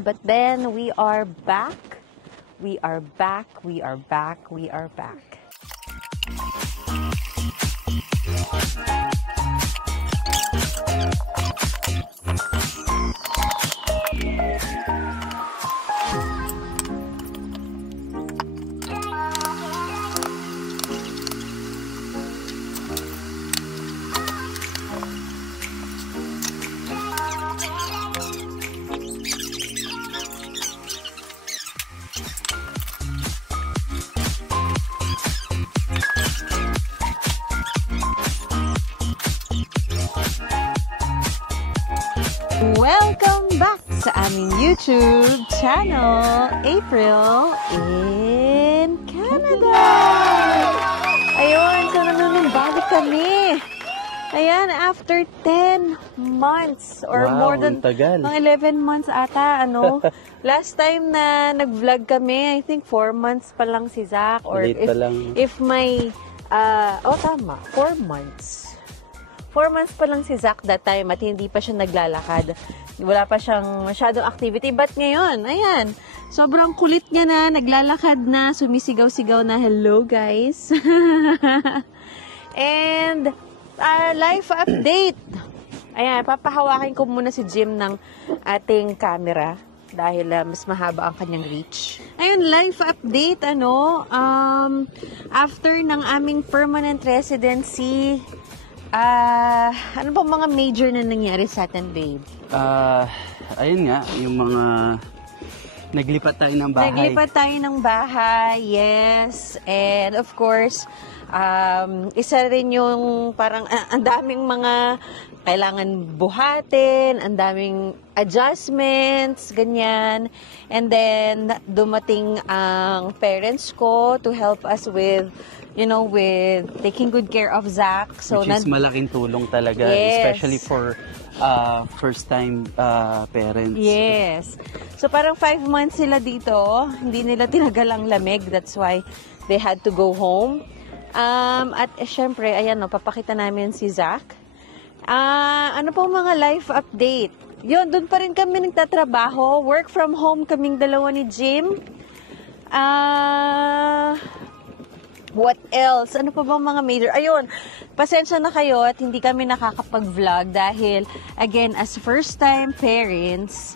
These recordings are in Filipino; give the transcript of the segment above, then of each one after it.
But then we are back. We are back. We are back. We are back. Welcome back sa aming YouTube channel, April in Canada! Ayun, so nanunumbalik kami. Ayan, after 10 months or more than mga 11 months ata, ano. Last time na nag-vlog kami, I think 4 months pa lang si Zach. Or if may, tama, 4 months. 4 months pa lang si Zach that time at hindi pa siya naglalakad. Wala pa siyang masyadong activity. But ngayon, ayan, sobrang kulit niya na, naglalakad na, sumisigaw-sigaw na, hello guys. And, life update. Ayan, papahawakin ko muna si Jim ng ating camera dahil mas mahaba ang kanyang reach. Ayun, life update, after ng aming permanent residency, ano bang mga major na nangyari sa atin, babe? Ayun nga, yung mga naglipat tayo ng bahay. Naglipat tayo ng bahay, yes. And of course, isa rin yung parang ang daming mga kailangan buhatin, ang daming adjustments, ganyan. And then, dumating ang parents ko to help us with with taking good care of Zach. So, which is malaking tulong talaga, yes. Especially for first-time parents. Yes. So, parang 5 months sila dito. Hindi nila tinagal ang lamig. That's why they had to go home. At syempre, ayan, papakita namin si Zach. Ano pong mga life update? Yun, doon pa rin kami nagtatrabaho. Work from home kaming dalawa ni Jim. What else? Ano pa bang mga major? Ayun, pasensya na kayo at hindi kami nakakapag-vlog dahil, again, as first-time parents,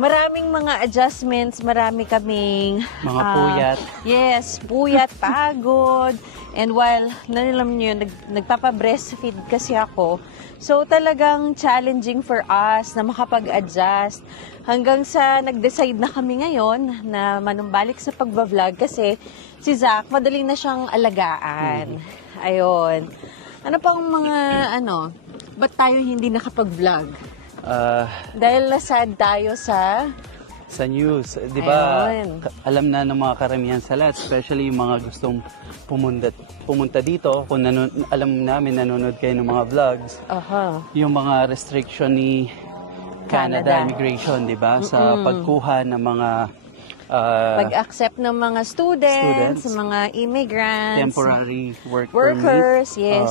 maraming mga adjustments, marami kaming mga puyat. Yes, puyat, pagod. And while, alam niyo, nagpapa-breastfeed kasi ako. So, talagang challenging for us na makapag-adjust. Hanggang sa nag-decide na kami ngayon na manumbalik sa pagbablog kasi si Zach, madaling na siyang alagaan. Ayun. Ano pang mga, ba't tayo hindi nakapag-vlog? Dahil sad tayo sa news. Di ba, alam na ng mga karamihan sa lahat, especially yung mga gustong pumunta dito, kung alam namin nanonood kayo ng mga vlogs, yung mga restriction ni Canada Immigration, di ba, sa pagkuha ng mga pag-accept ng mga students, mga immigrants, temporary workers, yes.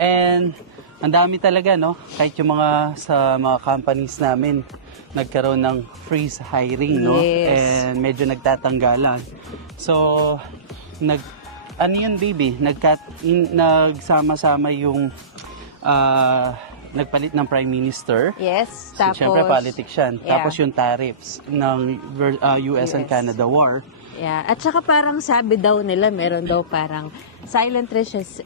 And ang dami talaga, no? Kahit yung sa mga companies namin, nagkaroon ng freeze hiring, no? Yes. And medyo nagtatanggalan. So, ano yun, baby? Nagsama-sama yung nagpalit ng Prime Minister. Yes, tapos, so, syempre, politics yan. Yeah. Tapos yung tariffs ng US and Canada war. Yeah. At saka parang sabi daw nila, meron daw parang silent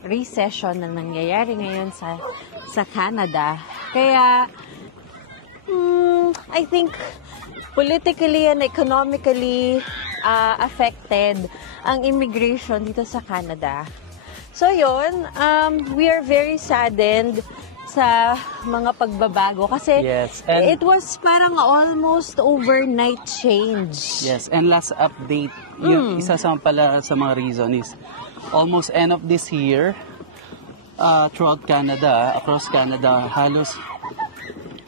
recession na nangyayari ngayon sa Canada. Kaya, I think, politically and economically affected ang immigration dito sa Canada. So yun, we are very saddened sa mga pagbabago kasi it was parang almost overnight change. Yes, and last update, yung isa sa mga reason is almost end of this year, throughout Canada, across Canada, halos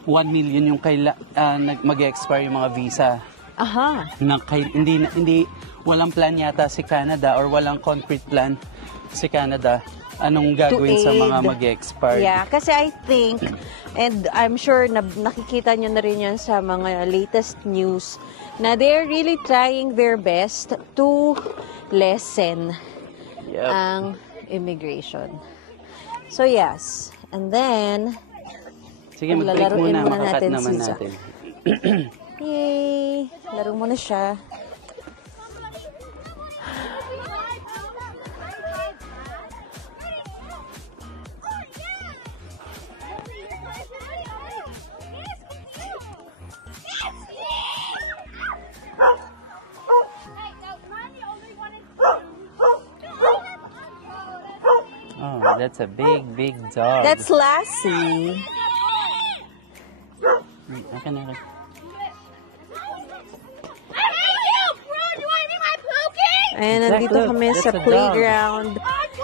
1 million yung mag-expire yung mga visa. Hindi walang plan yata si Canada or walang concrete plan si Canada anong gagawin sa mga mag-expire. Yeah, kasi I think, and I'm sure na nakikita nyo na rin yan sa mga latest news, na they're really trying their best to lessen ang immigration. So yes, and then, sige, mag-break muna, makakat naman si natin. Yay! Laro muna siya. Oh, that's a big, big dog. That's Lassie. Akin. Ayan, nandito kami sa playground.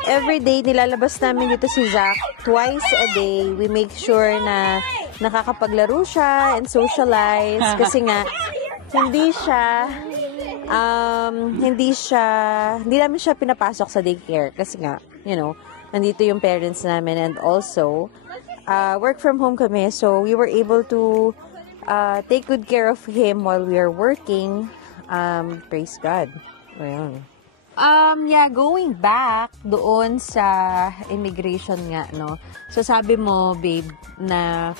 Every day, nilalabas namin dito si Zach. Twice a day, we make sure na nakakapaglaro siya and socialize. Kasi nga, hindi namin siya pinapasok sa daycare. Kasi nga, nandito yung parents namin, and also work from home kami, so we were able to take good care of him while we are working. Praise God. Ayun. Going back doon sa immigration nga, no. So sabi mo, babe, na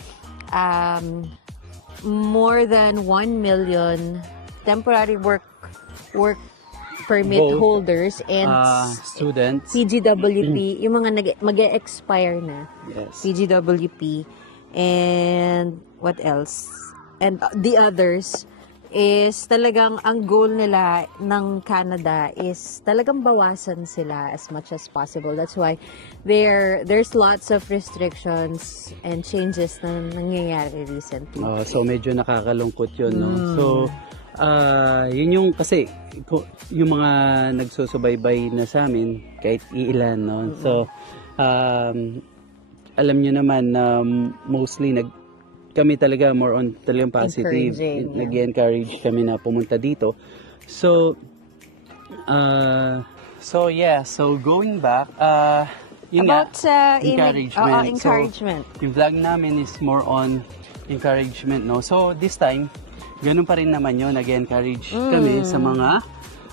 more than 1 million temporary work permit holders and students, PGWP, yung mga mag-expire na. Yes. PGWP and what else? And the others is talagang ang goal nila ng Canada is talagang bawasan sila as much as possible. That's why there's lots of restrictions and changes na nangyayari recently. So medyo nakakalungkot yun, no? So yun yung kasi yung mga nagsusubaybay na sa amin kahit iilan, no? So alam nyo naman na mostly kami talaga more on talagang positive, nag-encourage kami na pumunta dito. So going back, yun about nga, encouragement. Encouragement. So, yung vlog namin is more on encouragement, no? So this time ganun pa rin naman yun, nag-encourage kami sa mga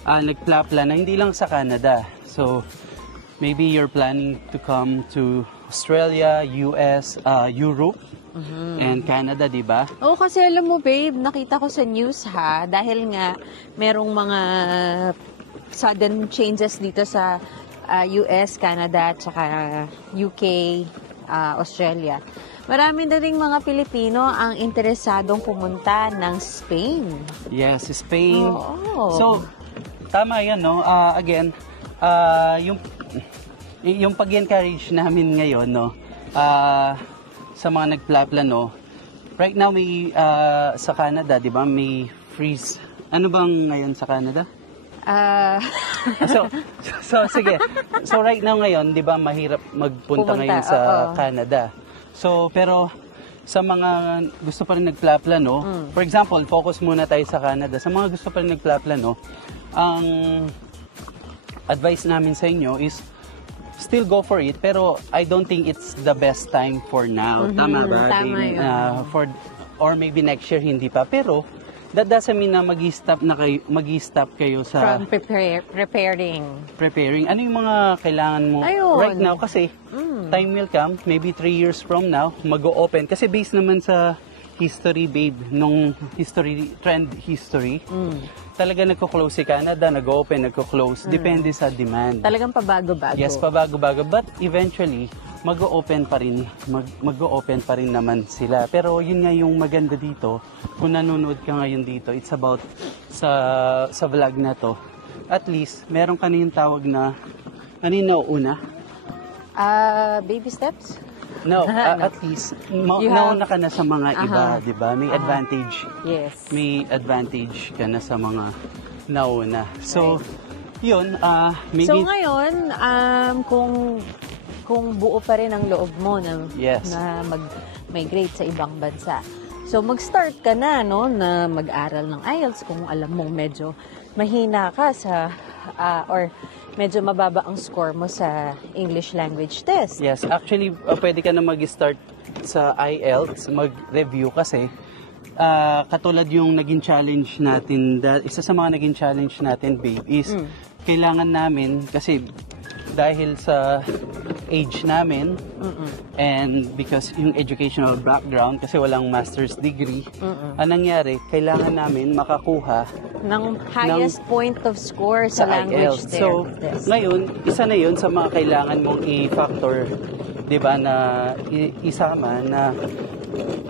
nagpla-plan na hindi lang sa Canada. So, maybe you're planning to come to Australia, US, Europe, and Canada, di ba? Oo, kasi alam mo, babe, nakita ko sa news dahil nga merong mga sudden changes dito sa US, Canada, tsaka UK, Australia. Marami na ring mga Pilipino ang interesadong pumunta ng Spain. Yes, Spain. Oo. So, tama yan, no? Again, yung pag-encourage namin ngayon, no? Sa mga nagplaplano, right now may sa Canada, di ba, may freeze. Ano bang ngayon sa Canada? So sige. So right now ngayon, di ba, mahirap magpunta ngayon sa Canada. So, pero sa mga gusto pa rin nagplaplano, for example, focus muna tayo sa Canada. Sa mga gusto pa rin nagplaplano, ang advice namin sa inyo is still go for it, pero I don't think it's the best time for now. Tama ba? Tama yun. Or maybe next year hindi pa. Pero that doesn't mean na mag-stop kayo sa from preparing. Ano yung mga kailangan mo right now? Kasi time will come, maybe 3 years from now, mag-o-open. Kasi based naman sa history, babe, nung trend history, talaga nagko-close si Canada, nag-open, nagko-close. Depende sa demand. Talagang pabago-bago. Yes, pabago-bago. But eventually, mag-o-open pa rin naman sila. Pero yun nga yung maganda dito, kung nanonood ka ngayon dito, it's about sa vlog na to. At least, meron ka na yung tawag na, ano yung nauuna? Baby steps? No, at least, nauna ka na sa mga iba, di ba? May advantage. Yes. May advantage ka na sa mga nauna. So, yun, maybe... So ngayon, kung buo pa rin ang loob mo na mag-migrate sa ibang bansa, So, mag-start ka na, no, na mag-aral ng IELTS kung alam mong medyo mahina ka sa, or medyo mababa ang score mo sa English language test. Yes, actually, pwede ka na mag-start sa IELTS, mag-review kasi katulad yung naging challenge natin, isa sa mga naging challenge natin, babe, is kailangan namin, kasi dahil sa age namin, and because yung educational background, kasi walang master's degree, ang nangyari, kailangan namin makakuha ng highest point of score sa language IELTS. So, ngayon, isa na yun sa mga kailangan mong i-factor, di ba, na isama na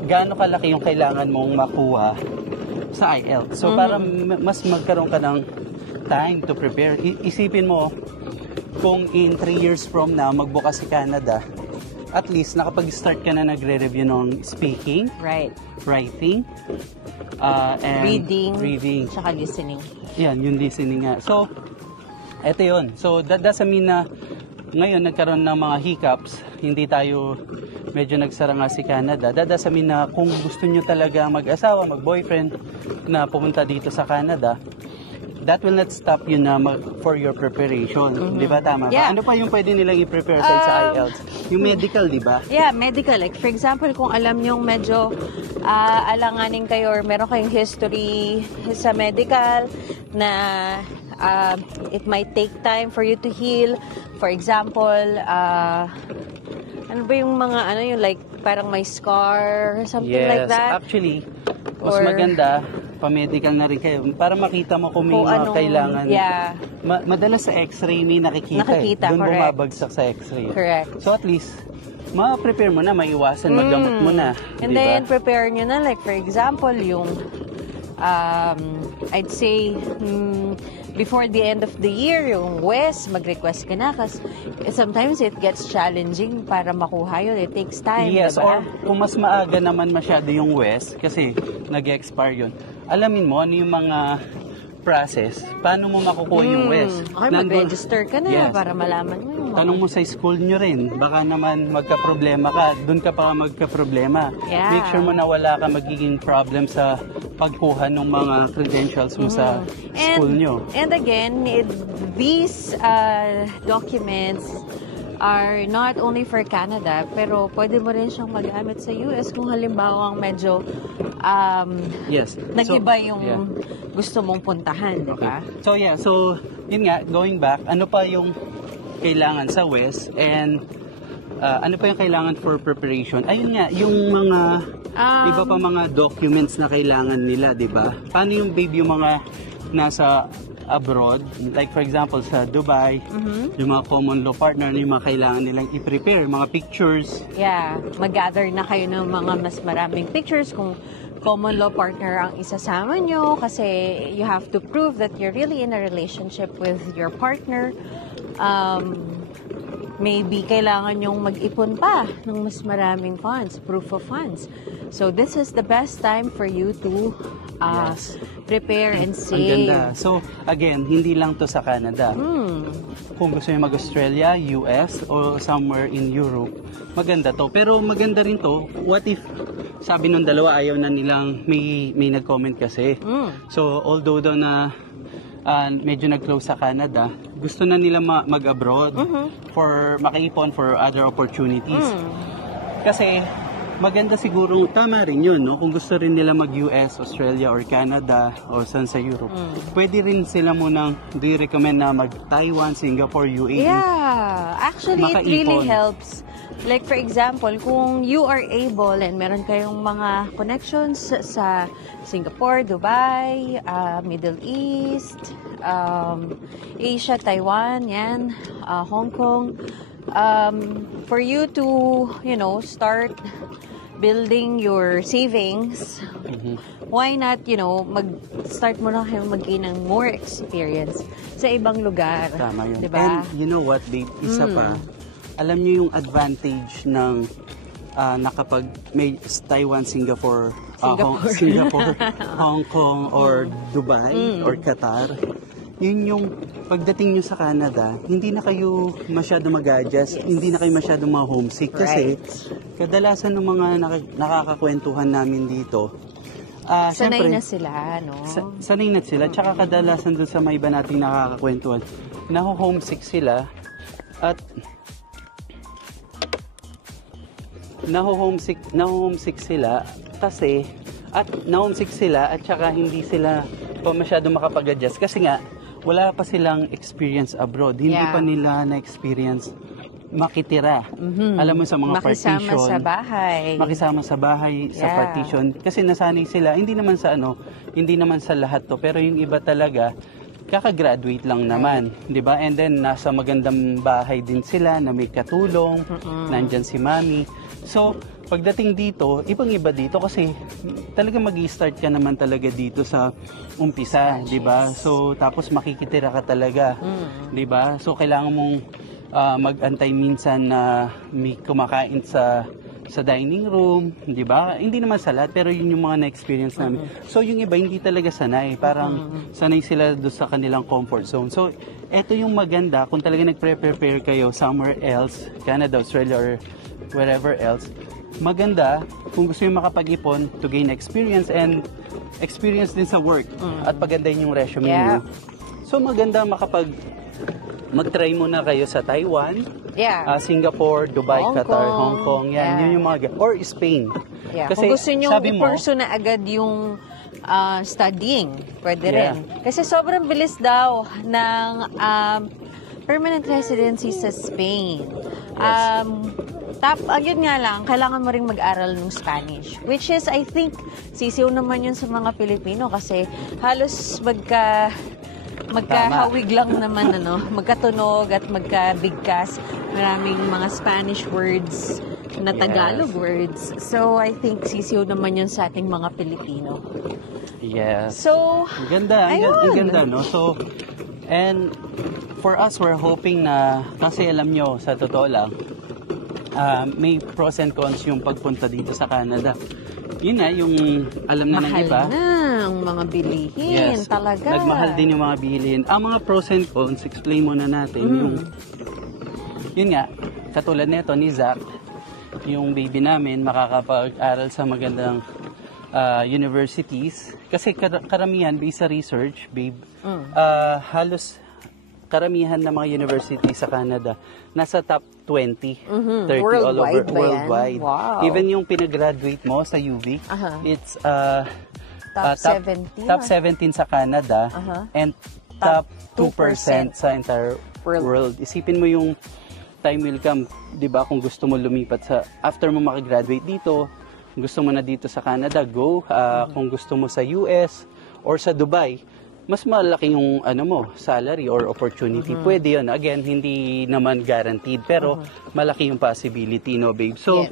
gaano kalaki yung kailangan mong makuha sa IELTS. So, para mas magkaroon ka ng time to prepare, isipin mo, kung in 3 years from now, magbukas si Canada, at least nakapag-start ka na nagre-review ng speaking, writing, and reading, tsaka listening. Yan, yung listening nga. So, eto yun. So, that doesn't mean na ngayon nagkaroon ng mga hiccups, hindi tayo medyo nagsara nga si Canada. That doesn't mean na kung gusto nyo talaga mag-asawa, mag-boyfriend na pumunta dito sa Canada, that will not stop you na for your preparation. Di ba? Tama ba? Ano pa yung pwede nilang i-prepare sa IELTS? Yung medical, di ba? Yeah, medical. Like, for example, kung alam nyo medyo alanganin kayo or meron kayong history sa medical na it might take time for you to heal. For example, ano ba yung mga, yung like, parang may scar or something like that? Yes, actually, mas maganda, pa-medical na rin kayo para makita mo kung may mga kailangan. Yeah. Madalas sa x-ray may nakikita doon bumabagsak sa x-ray. Correct. So at least, ma-prepare mo na, maiwasan, maggamot mo na. And then, prepare nyo na, like for example, yung I'd say before the end of the year, yung WES, mag-request ka na kasi sometimes it gets challenging para makuha yun. It takes time. Yes, diba? or kung mas maaga naman masyado yung WES kasi nag-expire yun, alamin mo ano yung mga process, paano mo makukuha yung WES. Okay, mag-register ka na para malaman mo yung tanong mo sa school nyo rin, baka naman magka-problema ka, dun ka pa magka-problema. Yeah. Make sure mo na wala ka magiging problem sa pagkuha ng mga credentials mo sa school nyo. And again, these documents are not only for Canada, pero pwede mo rin siyang magamit sa US kung halimbawa medyo nag-iba yung gusto mong puntahan, di ba? Okay. So yun nga, going back, ano pa yung kailangan sa WES and ano pa yung kailangan for preparation? Ayun nga, yung mga iba pa mga documents na kailangan nila, di ba? Paano yung babe yung mga nasa abroad, like for example sa Dubai, yung mga common law partner, yung mga kailangan nilang i-prepare, mga pictures. Yeah, mag-gather na kayo ng mga mas maraming pictures kung common law partner ang isasama nyo kasi you have to prove that you're really in a relationship with your partner. Maybe kailangan nyong mag-ipon pa ng mas maraming funds, proof of funds. So this is the best time for you to prepare and save. Ang ganda. So again, hindi lang to sa Canada. Kung gusto nyo mag-Australia, US, or somewhere in Europe, maganda to. Pero maganda rin to, what if sabi nung dalawa ayaw na nilang, may nag-comment kasi. So although daw na medyo nag-close sa Canada, gusto na nila mag-abroad for makaipon for other opportunities. Kasi maganda siguro, tama rin yun, no? Kung gusto rin nila mag-US, Australia, or Canada, or saan sa Europe, pwede rin sila munang, do you recommend na mag-Taiwan, Singapore, UAE? Yeah, actually it really helps. Like for example, kung you are able and meron kayong mga connections sa Singapore, Dubai, Middle East, Asia, Taiwan, yan, Hong Kong, for you to, start building your savings, why not, mag-start mo na kayo mag-gain ng more experience sa ibang lugar. Tama yun. Diba? And you know what, babe, isa pa, alam niyo yung advantage ng nakapag may Taiwan, Singapore, Hong Kong, or Dubai, or Qatar, yun yung pagdating nyo sa Canada, hindi na kayo masyado mag-adjust, hindi na kayo masyado ma-homesick. Kasi kadalasan ng mga nakakakwentuhan namin dito, sanay syempre, na sila, no? Sanay na sila. Tsaka kadalasan doon sa may iba nating nakakakwentuhan, naho-homesick sila at naho-homesick sila kasi na-homesick sila at saka hindi sila pa masyado makapag-adjust kasi nga wala pa silang experience abroad. Hindi pa nila na-experience makitira. Alam mo sa mga partition. Makisama sa bahay. Makisama sa bahay, sa partition. Kasi nasanay sila, hindi naman sa lahat to, pero yung iba talaga, kaka-graduate lang naman, 'di ba? And then nasa magandang bahay din sila na may katulong, nandyan si mami. So, pagdating dito, ibang-iba dito kasi talaga magi-start ka naman talaga dito sa umpisa, 'di ba? So, tapos makikitira ka talaga, 'di ba? So, kailangan mong mag-antay minsan na may kumakain sa dining room, 'di ba? Hindi naman sa lahat, pero yun yung mga na-experience namin. So yung iba hindi talaga sanay, parang sanay sila doon sa kanilang comfort zone. So eto yung maganda kung talaga nagpre-prepare kayo somewhere else, Canada, Australia or wherever else. Maganda kung gusto niyo makapag-ipon to gain experience and experience din sa work at pagandahin yung resume niyo. So maganda mag-try muna kayo sa Taiwan, Singapore, Dubai, Qatar, Hong Kong, yun yung mga, or Spain. Kasi kung gusto nyo i-pursue na agad yung studying, pwede rin. Kasi sobrang bilis daw ng permanent residency sa Spain. Yun nga lang, kailangan mo rin mag-aral ng Spanish. Which is, I think, sisiw naman yun sa mga Pilipino kasi halos magkahawig lang naman, magkatunog at magkabigkas. Maraming mga Spanish words na Tagalog words. So, I think sisiw naman yun sa ating mga Pilipino. Yes. So, ganda, no? So, and for us, we're hoping na, kasi alam nyo, sa totoo lang, may pros and cons yung pagpunta dito sa Canada. Yun na, yung alam na ng iba. Mahal na ang mga bilihin, talaga. Nagmahal din yung mga bilihin. Ang mga pros and cons, explain muna natin. Yun nga, katulad nito ni Zach, yung baby namin makakapag-aral sa magandang universities. Kasi karamihan, based sa research, babe, halos karamihan ng mga university sa Canada nasa top 20, 30 all over worldwide. Wow. Even yung pinag-graduate mo sa UVic, it's top 17 sa Canada and top 2% sa entire world. Isipin mo yung time will come, 'di ba, kung gusto mo lumipat sa after mo makagraduate dito, gusto mo na dito sa Canada, go. Kung gusto mo sa US or sa Dubai, mas malaki yung salary or opportunity. Pwede yun. Again, hindi naman guaranteed, pero malaki yung possibility, no, babe? So,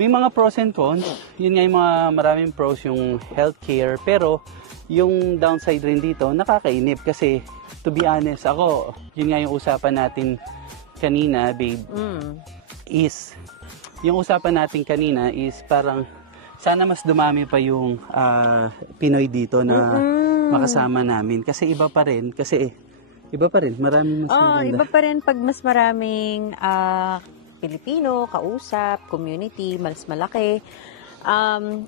may mga pros and cons. Yun nga yung maraming pros yung healthcare, pero yung downside rin dito, nakakainip kasi, to be honest, ako, yun nga yung usapan natin kanina, babe, is parang sana mas dumami pa yung Pinoy dito na makasama namin kasi iba pa rin maraming mas maganda. Iba pa rin pag mas maraming Pilipino kausap, community mas malaki.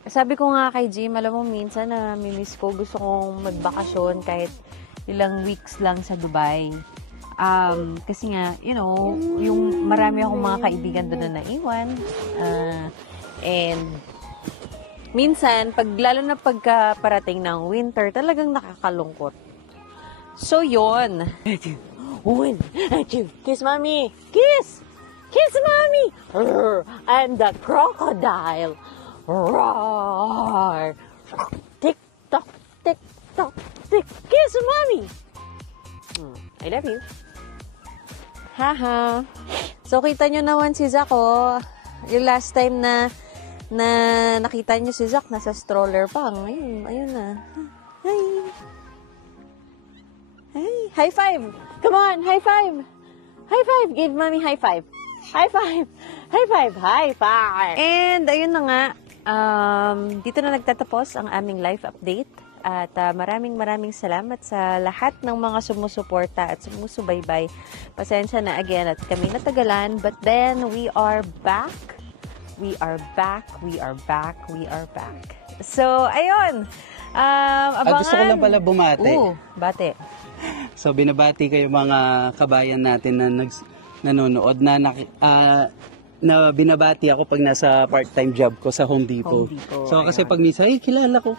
Sabi ko nga kay Jim, alam mo minsan na miss ko, gusto kong magbakasyon kahit ilang weeks lang sa Dubai. Kasi nga, yung marami akong mga kaibigan doon na naiwan. And minsan, lalo na pagka-parating ng winter, talagang nakakalungkot. So, yun. Kiss, mommy! Kiss! Kiss, mommy! I'm the crocodile. Roar! Tick-tock, tick-tock, tick. Kiss, mommy! I love you. Haha. So, kita nyo naman si Zach, yung last time na nakita niyo si Zach, nasa stroller pa. Ngayon, ayun na. Hi! Hi! High five! Come on! High five! High five! Give mommy high five! High five! High five! High five! And ayun na nga, dito na nagtatapos ang aming life update. At maraming salamat sa lahat ng mga sumusuporta at sumusubaybay. Pasensya na again at kami natagalan, but then we are back. We are back. So, ayun. Abangan. Gusto ko lang pala bumate. Bate. So, binabati kayo mga kabayan natin na nanonood na binabati ako pag nasa part-time job ko sa Home Depot. So, kasi pag minsan, kilala ko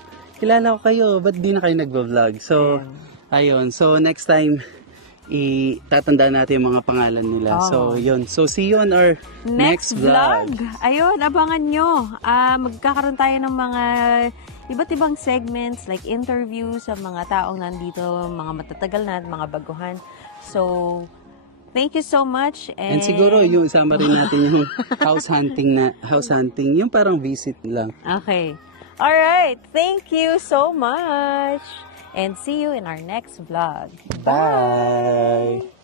kayo, ba't di na kayo nagbablog? So, ayun. So, next time, itatandaan natin yung mga pangalan nila. So, yun. So, see you on our next vlog. Ayun, abangan nyo. Magkakaroon tayo ng mga iba't ibang segments like interview sa mga taong nandito, mga matatagal na at mga baguhan. So, thank you so much. And siguro yung isama rin natin yung house hunting, yung parang visit lang. Okay. All right. Thank you so much. And see you in our next vlog. Bye!